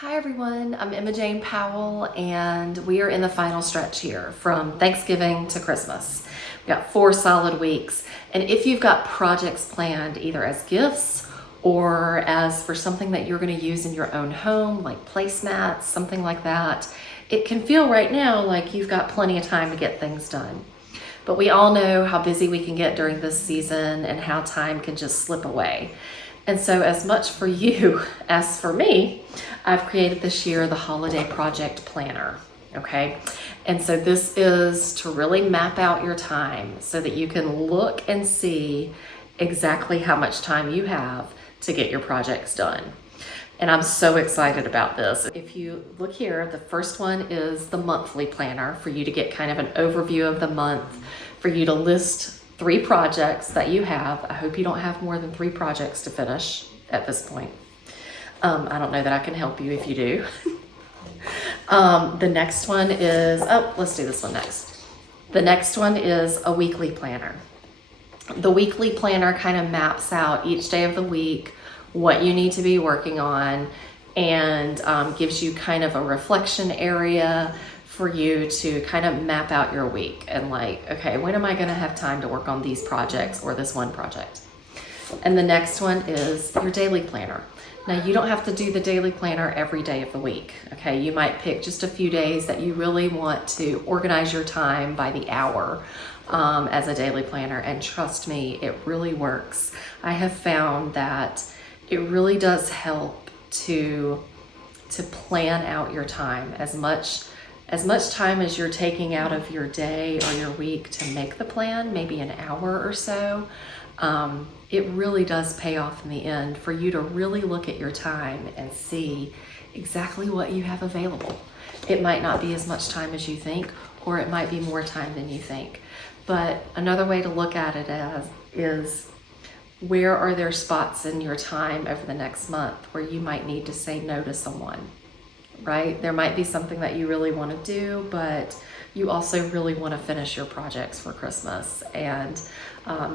Hi everyone, I'm Emma Jane Powell and we are in the final stretch here from Thanksgiving to Christmas. We got 4 solid weeks, and if you've got projects planned either as gifts or as for something that you're going to use in your own home, like placemats, something like that, it can feel right now like you've got plenty of time to get things done. But we all know how busy we can get during this season and how time can just slip away. And so as much for you as for me, I've created this year the Holiday Project Planner, okay? And so this is to really map out your time so that you can look and see exactly how much time you have to get your projects done. And I'm so excited about this. If you look here, the first one is the monthly planner for you to get kind of an overview of the month, for you to list 3 projects that you have. I hope you don't have more than 3 projects to finish at this point. I don't know that I can help you if you do. The next one is, let's do this one next. The next one is a weekly planner. The weekly planner kind of maps out each day of the week what you need to be working on, and gives you kind of a reflection area for you to kind of map out your week and like, okay, when am I going to have time to work on these projects or this one project? And the next one is your daily planner. Now, you don't have to do the daily planner every day of the week, okay? You might pick just a few days that you really want to organize your time by the hour as a daily planner, and trust me, it really works. I have found that it really does help to plan out your time as much time as you're taking out of your day or your week to make the plan, maybe an hour or so. It really does pay off in the end for you to really look at your time and see exactly what you have available. It might not be as much time as you think, or it might be more time than you think. But another way to look at it is where are there spots in your time over the next month where you might need to say no to someone, right? There might be something that you really want to do, but you also really want to finish your projects for Christmas. And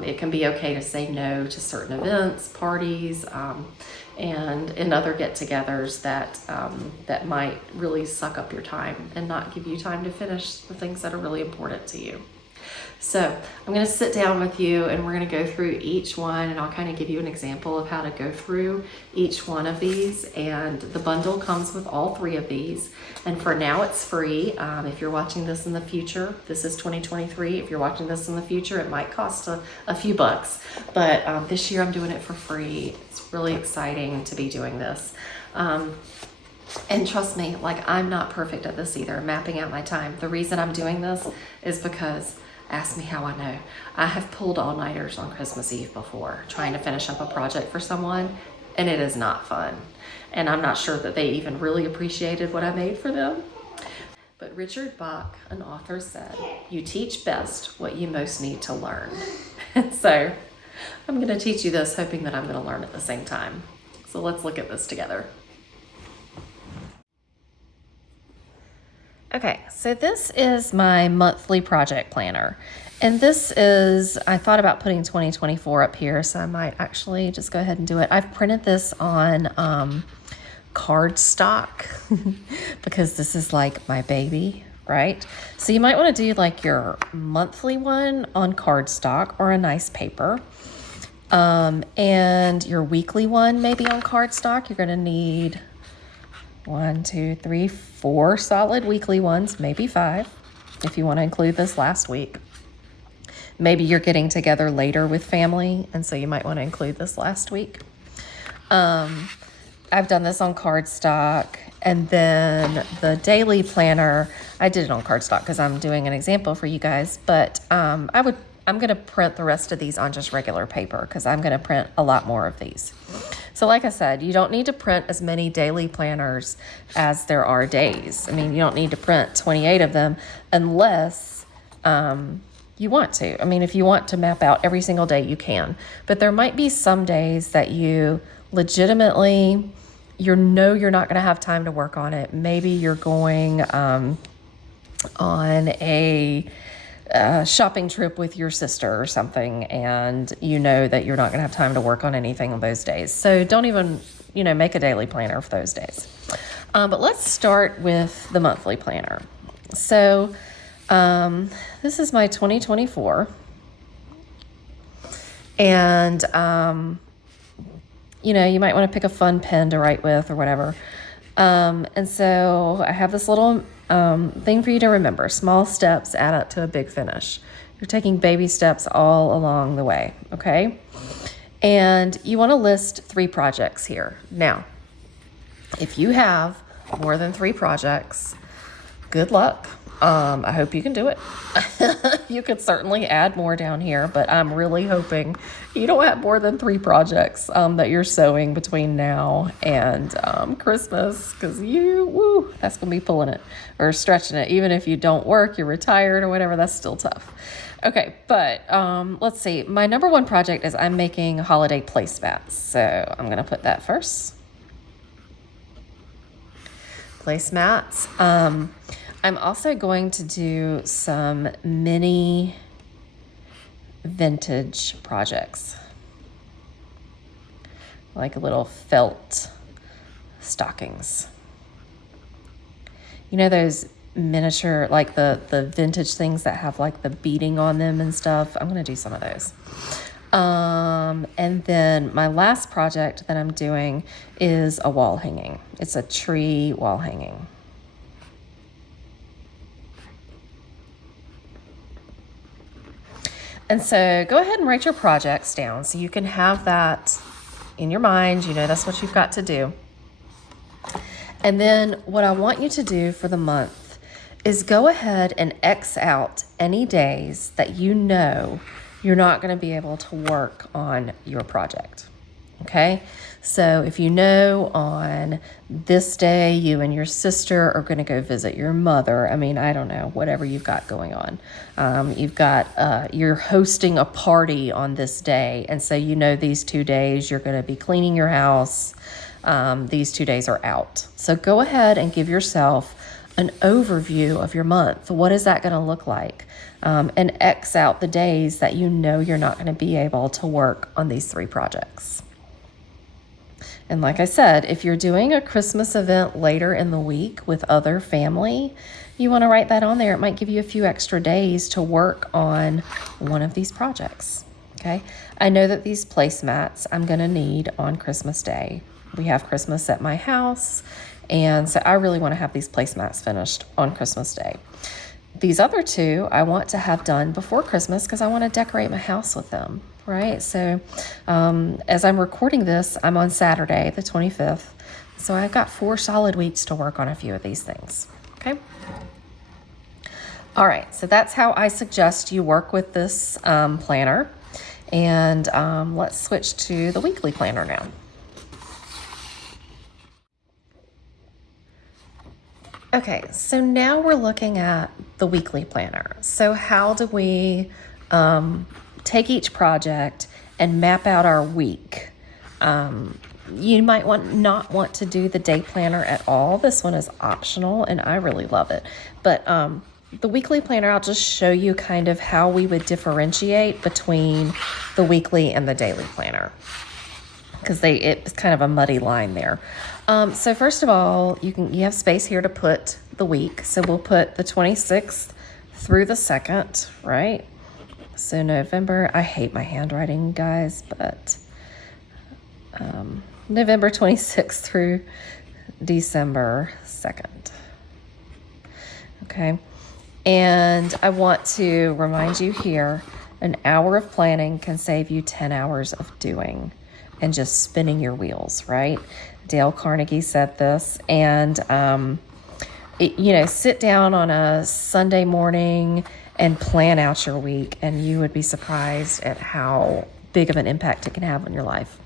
it can be okay to say no to certain events, parties, and other get-togethers that might really suck up your time and not give you time to finish the things that are really important to you. So I'm going to sit down with you and we're going to go through each one, and I'll kind of give you an example of how to go through each one of these. And the bundle comes with all 3 of these, and for now it's free. If you're watching this in the future, this is 2023. If you're watching this in the future, it might cost a few bucks, but this year I'm doing it for free. It's really exciting to be doing this. And trust me, like, I'm not perfect at this either, mapping out my time. The reason I'm doing this is because, ask me how I know, I have pulled all-nighters on Christmas Eve before trying to finish up a project for someone, and it is not fun. And I'm not sure that they even really appreciated what I made for them. But Richard Bach, an author, said, "You teach best what you most need to learn." And so I'm going to teach you this, hoping that I'm going to learn at the same time. So let's look at this together. Okay, so this is my monthly project planner. And this is, I thought about putting 2024 up here, so I might actually just go ahead and do it. I've printed this on cardstock because this is like my baby, right? So you might want to do like your monthly one on cardstock or a nice paper. And your weekly one maybe on cardstock. You're going to need 1, 2, 3, 4 solid weekly ones, maybe 5 if you want to include this last week. Maybe you're getting together later with family, and so you might want to include this last week. I've done this on cardstock, and then the daily planner, I did it on cardstock because I'm doing an example for you guys, but I'm going to print the rest of these on just regular paper because I'm going to print a lot more of these. So like I said, you don't need to print as many daily planners as there are days. I mean, you don't need to print 28 of them unless you want to. I mean, if you want to map out every single day, you can. But there might be some days that you legitimately, you're not going to have time to work on it. Maybe you're going on a shopping trip with your sister or something, and you know that you're not going to have time to work on anything on those days. So don't even, make a daily planner for those days. But let's start with the monthly planner. So this is my 2024. And, you might want to pick a fun pen to write with or whatever. And so I have this little thing for you to remember. Small steps add up to a big finish. You're taking baby steps all along the way, okay? And you want to list 3 projects here. Now, if you have more than 3 projects, good luck. I hope you can do it. You could certainly add more down here, but I'm really hoping you don't have more than 3 projects that you're sewing between now and Christmas, because that's going to be pulling it or stretching it. Even if you don't work, you're retired or whatever, that's still tough. Okay, but let's see. My number 1 project is I'm making holiday placemats. So I'm going to put that first. Placemats. I'm also going to do some mini vintage projects, like little felt stockings. You know those miniature, like the vintage things that have like the beading on them and stuff? I'm going to do some of those. And then my last project that I'm doing is a wall hanging. It's a tree wall hanging. And so go ahead and write your projects down so you can have that in your mind. That's what you've got to do. And then what I want you to do for the month is go ahead and X out any days that you're not going to be able to work on your project. Okay? So if on this day you and your sister are going to go visit your mother, I don't know, whatever you've got going on. You're hosting a party on this day, and so these 2 days you're going to be cleaning your house. These 2 days are out. So go ahead and give yourself an overview of your month. What is that going to look like? And X out the days that you're not going to be able to work on these 3 projects. And like I said, if you're doing a Christmas event later in the week with other family, you want to write that on there. It might give you a few extra days to work on one of these projects. Okay. I know that these placemats I'm going to need on Christmas Day. We have Christmas at my house, and so I really want to have these placemats finished on Christmas Day. These other 2 I want to have done before Christmas because I want to decorate my house with them. Right. So as I'm recording this, I'm on Saturday, the 25th. So I've got 4 solid weeks to work on a few of these things. Okay. All right. So that's how I suggest you work with this planner. And let's switch to the weekly planner now. Okay. So now we're looking at the weekly planner. So how do we take each project and map out our week? You might not want to do the day planner at all. This one is optional, and I really love it. But the weekly planner, I'll just show you kind of how we would differentiate between the weekly and the daily planner, because it's kind of a muddy line there. So first of all, you have space here to put the week. So we'll put the 26th through the 2nd, right? So November, I hate my handwriting, guys, but November 26th through December 2nd. Okay. And I want to remind you here, an hour of planning can save you 10 hours of doing and just spinning your wheels, right? Dale Carnegie said this. And, sit down on a Sunday morning and plan out your week, and you would be surprised at how big of an impact it can have on your life.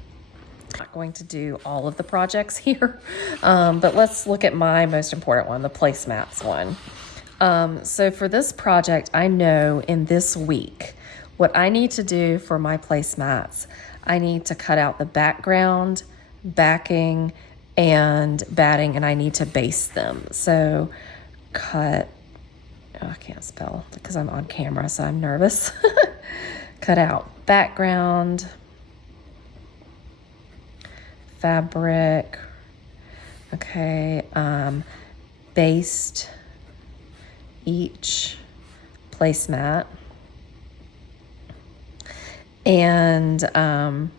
I'm not going to do all of the projects here, but let's look at my most important one, the placemats one. So for this project, I know in this week, what I need to do for my placemats, I need to cut out the background, backing, and batting, and I need to base them. So I can't spell because I'm on camera, so I'm nervous. Cut out background, fabric, Okay, based each placemat. And I'm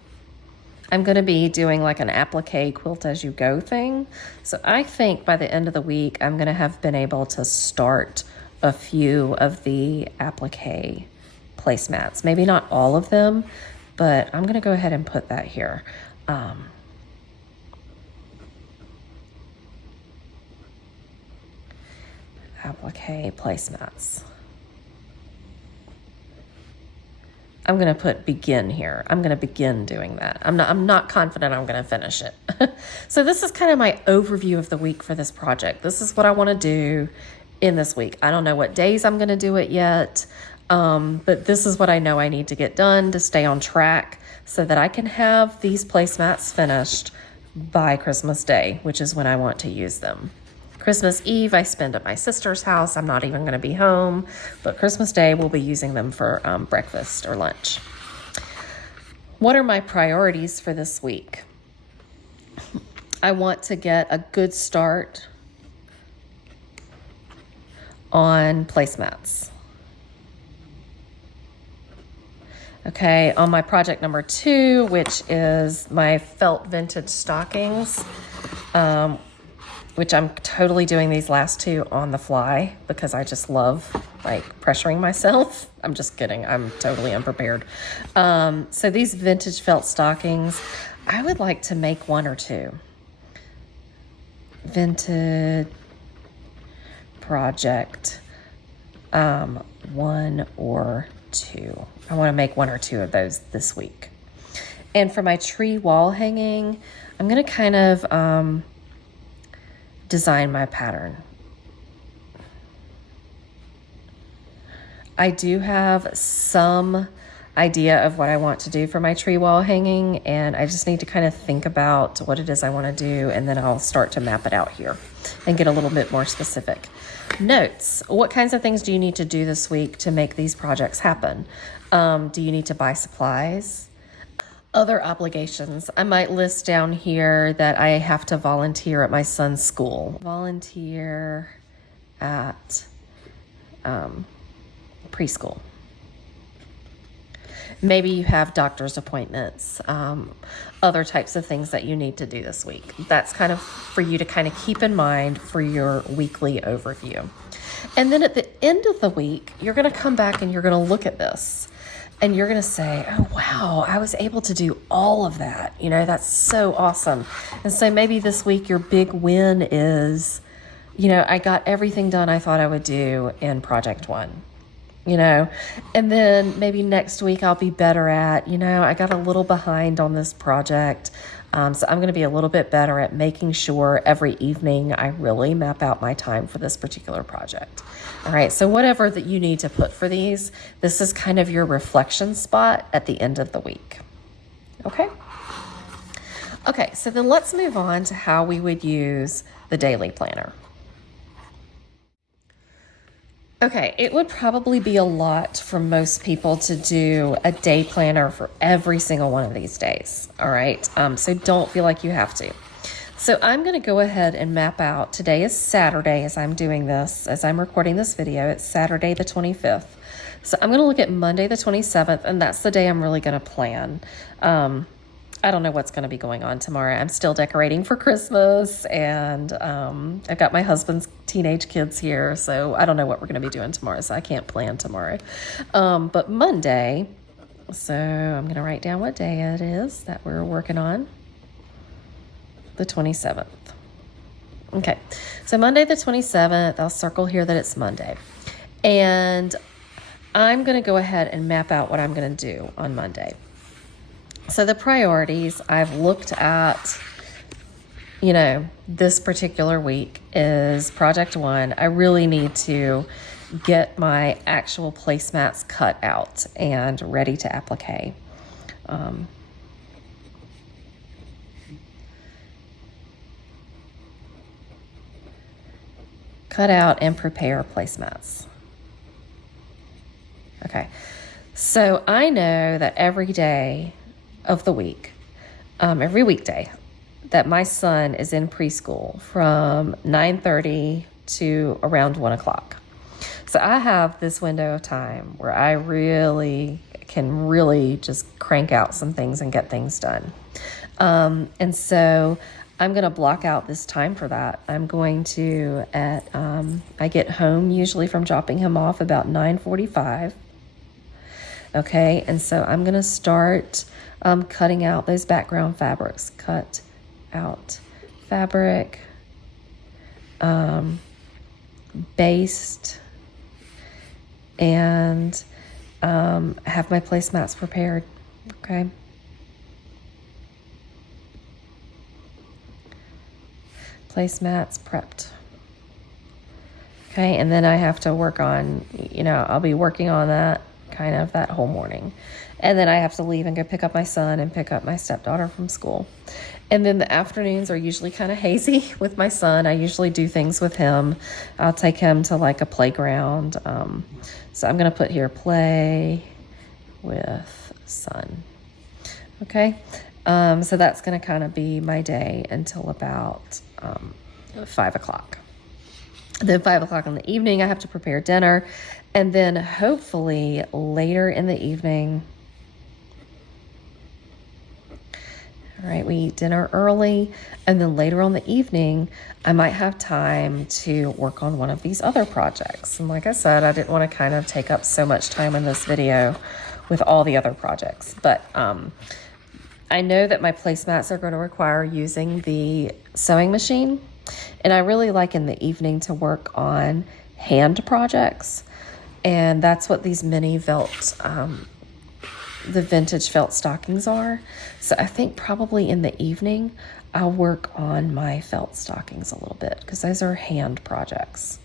going to be doing like an applique quilt as you go thing. So I think by the end of the week, I'm going to have been able to start a few of the applique placemats. Maybe not all of them, but I'm going to go ahead and put that here. Applique placemats. I'm going to put begin here. I'm going to begin doing that. I'm not confident I'm going to finish it. So this is kind of my overview of the week for this project. This is what I want to do in this week. I don't know what days I'm going to do it yet, but this is what I know I need to get done to stay on track so that I can have these placemats finished by Christmas Day, which is when I want to use them. Christmas Eve, I spend at my sister's house. I'm not even going to be home, but Christmas Day, we'll be using them for breakfast or lunch. What are my priorities for this week? I want to get a good start on placemats. Okay, on my project number 2, which is my felt vintage stockings, which I'm totally doing these last 2 on the fly because I just love like pressuring myself. I'm just kidding. I'm totally unprepared. So these vintage felt stockings, I would like to make 1 or 2. Vintage project, 1 or 2. I want to make 1 or 2 of those this week. And for my tree wall hanging, I'm going to kind of design my pattern. I do have some idea of what I want to do for my tree wall hanging, and I just need to kind of think about what it is I want to do, and then I'll start to map it out here and get a little bit more specific. Notes. What kinds of things do you need to do this week to make these projects happen? Do you need to buy supplies? Other obligations. I might list down here that I have to volunteer at my son's school. Volunteer at preschool. Maybe you have doctor's appointments, other types of things that you need to do this week. That's kind of for you to kind of keep in mind for your weekly overview. And then at the end of the week, you're going to come back and you're going to look at this. And you're going to say, oh, wow, I was able to do all of that. You know, that's so awesome. And so maybe this week your big win is, you know, I got everything done I thought I would do in project 1, you know. And then maybe next week I'll be better at, you know, I got a little behind on this project. So I'm going to be a little bit better at making sure every evening I really map out my time for this particular project. All right, so whatever that you need to put for these, this is kind of your reflection spot at the end of the week. Okay? Okay, so then let's move on to how we would use the daily planner. Okay, it would probably be a lot for most people to do a day planner for every single one of these days, all right? So don't feel like you have to. So I'm going to go ahead and map out. Today is Saturday as I'm doing this, as I'm recording this video. It's Saturday the 25th. So I'm going to look at Monday the 27th, and that's the day I'm really going to plan. I don't know what's going to be going on tomorrow. I'm still decorating for Christmas, and I've got my husband's teenage kids here, so I don't know what we're going to be doing tomorrow, so I can't plan tomorrow. But Monday, so I'm going to write down what day it is that we're working on. The 27th. Okay, so Monday the 27th, I'll circle here that it's Monday. And I'm going to go ahead and map out what I'm going to do on Monday. So the priorities I've looked at, you know, this particular week is project 1. I really need to get my actual placemats cut out and ready to applique. Cut out and prepare placemats. Okay, so I know that every day of the week, every weekday, that my son is in preschool from 9:30 to around 1 o'clock. So I have this window of time where I can really just crank out some things and get things done. And so I'm going to block out this time for that. I'm going to, I get home usually from dropping him off about 9:45. Okay, and so I'm going to start cutting out those background fabrics. Cut out fabric, baste, and have my placemats prepared. Okay. Placemats prepped. Okay, and then I have to work on, I'll be working on that kind of that whole morning. And then I have to leave and go pick up my son and pick up my stepdaughter from school. And then the afternoons are usually kind of hazy with my son. I usually do things with him. I'll take him to like a playground. So I'm going to put here, play with son. Okay. So that's going to kind of be my day until about 5 o'clock. Then 5 o'clock in the evening, I have to prepare dinner. And then hopefully later in the evening, all right, we eat dinner early. And then later on the evening, I might have time to work on one of these other projects. And like I said, I didn't want to kind of take up so much time in this video with all the other projects. But I know that my placemats are going to require using the sewing machine. And I really like in the evening to work on hand projects. And that's what these mini felt, the vintage felt stockings are. So I think probably in the evening, I'll work on my felt stockings a little bit because those are hand projects.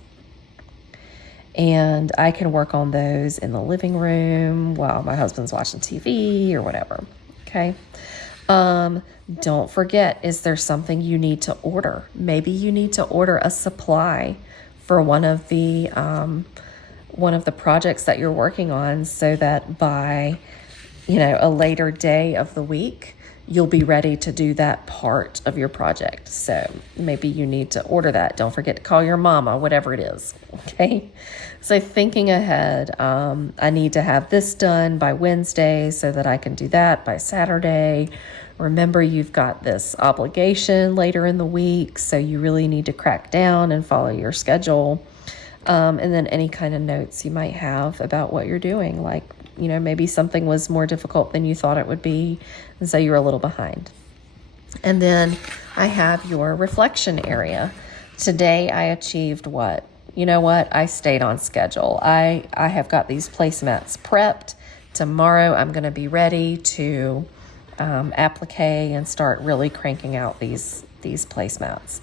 And I can work on those in the living room while my husband's watching TV or whatever. Okay. Don't forget, is there something you need to order? Maybe you need to order a supply for one of the projects that you're working on so that by, a later day of the week, you'll be ready to do that part of your project. So maybe you need to order that. Don't forget to call your mama, whatever it is. Okay. So thinking ahead, I need to have this done by Wednesday so that I can do that by Saturday. Remember, you've got this obligation later in the week, so you really need to crack down and follow your schedule. And then any kind of notes you might have about what you're doing, like, maybe something was more difficult than you thought it would be, and so you're a little behind. And then I have your reflection area. Today I achieved what? You know what? I stayed on schedule. I have got these placemats prepped. Tomorrow I'm going to be ready to applique and start really cranking out these placemats.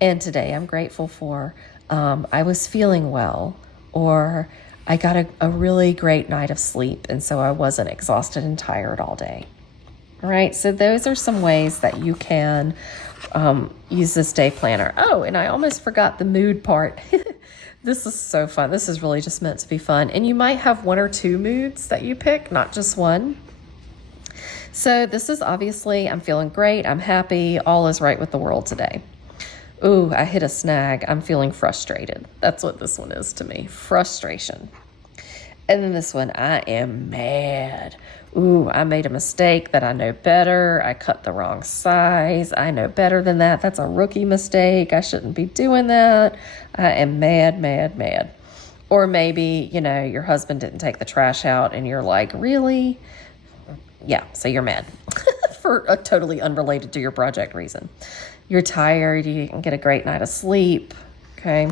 And today I'm grateful for I was feeling well, or I got a really great night of sleep, and so I wasn't exhausted and tired all day. All right, so those are some ways that you can use this day planner. Oh, and I almost forgot the mood part. This is so fun. This is really just meant to be fun. And you might have one or two moods that you pick, not just one. So this is obviously, I'm feeling great. I'm happy. All is right with the world today. Ooh, I hit a snag. I'm feeling frustrated. That's what this one is to me. Frustration. And then this one, I am mad. Ooh, I made a mistake that I know better. I cut the wrong size. I know better than that. That's a rookie mistake. I shouldn't be doing that. I am mad, mad, mad. Or maybe, your husband didn't take the trash out and you're like, really? Yeah, so you're mad for a totally unrelated to your project reason. You're tired. You didn't get a great night of sleep. Okay.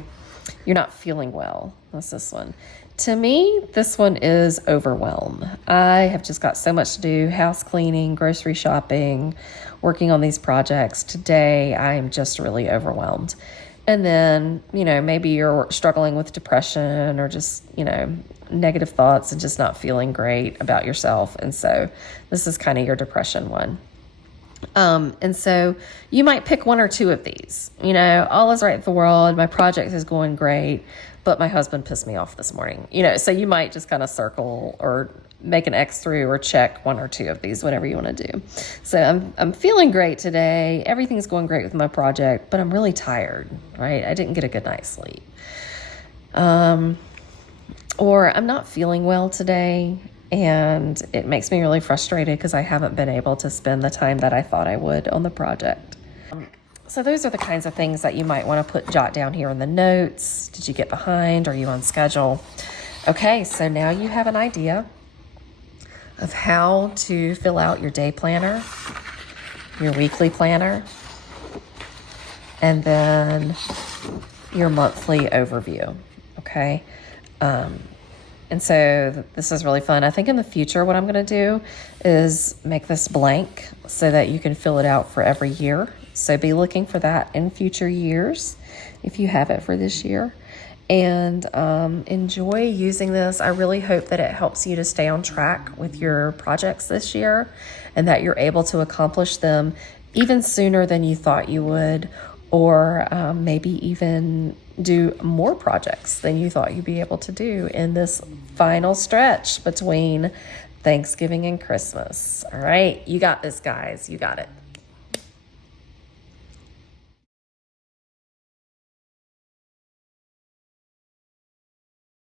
You're not feeling well. That's this one. To me, this one is overwhelm. I have just got so much to do. House cleaning, grocery shopping, working on these projects. Today, I am just really overwhelmed. And then, maybe you're struggling with depression or just, negative thoughts and just not feeling great about yourself. And so this is kind of your depression one. And so you might pick one or two of these. All is right with the world. My project is going great, but my husband pissed me off this morning. So you might just kind of circle or make an X through or check one or two of these, whatever you want to do. So I'm feeling great today. Everything's going great with my project, but I'm really tired, right? I didn't get a good night's sleep. Or I'm not feeling well today, and it makes me really frustrated because I haven't been able to spend the time that I thought I would on the project. So those are the kinds of things that you might want to jot down here in the notes. Did you get behind? Are you on schedule? Okay, so now you have an idea of how to fill out your day planner, your weekly planner, and then your monthly overview, okay? And so this is really fun. I think in the future what I'm going to do is make this blank so that you can fill it out for every year. So be looking for that in future years if you have it for this year. And enjoy using this. I really hope that it helps you to stay on track with your projects this year and that you're able to accomplish them even sooner than you thought you would, or maybe even do more projects than you thought you'd be able to do in this final stretch between Thanksgiving and Christmas. All right, you got this, guys. You got it.